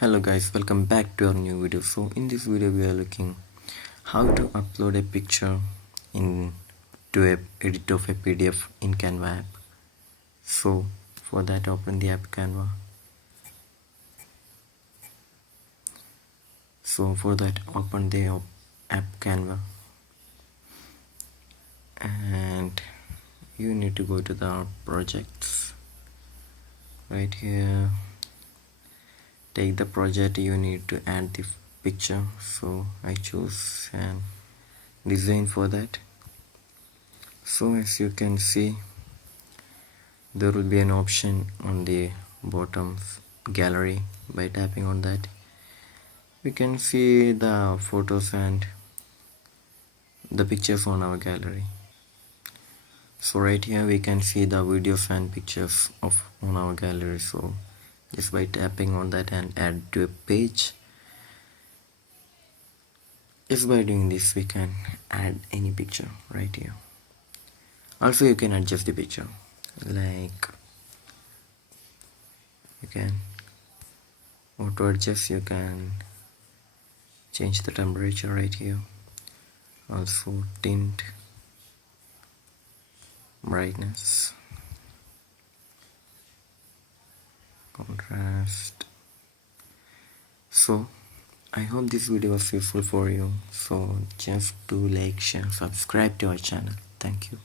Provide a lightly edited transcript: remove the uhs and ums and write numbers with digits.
Hello guys, welcome back to our new video. So in this video we are looking how to upload a picture in to a edit of a PDF in Canva app. So for that, open the app Canva. So for that, open the app Canva, and you need to go to the projects right here. Take the project, you need to add the picture. So I choose an design for that. So as you can see, there will be an option on the bottom gallery. By tapping on that, we can see the photos and the pictures on our gallery. So right here we can see the videos and pictures on our gallery. So just by tapping on that and add to a page, just by doing this we can add any picture right here. Also you can adjust the picture, like you can auto adjust, you can change the temperature right here, also tint, brightness, contrast. So I hope this video was useful for you. So just do like, share, subscribe to our channel. Thank you.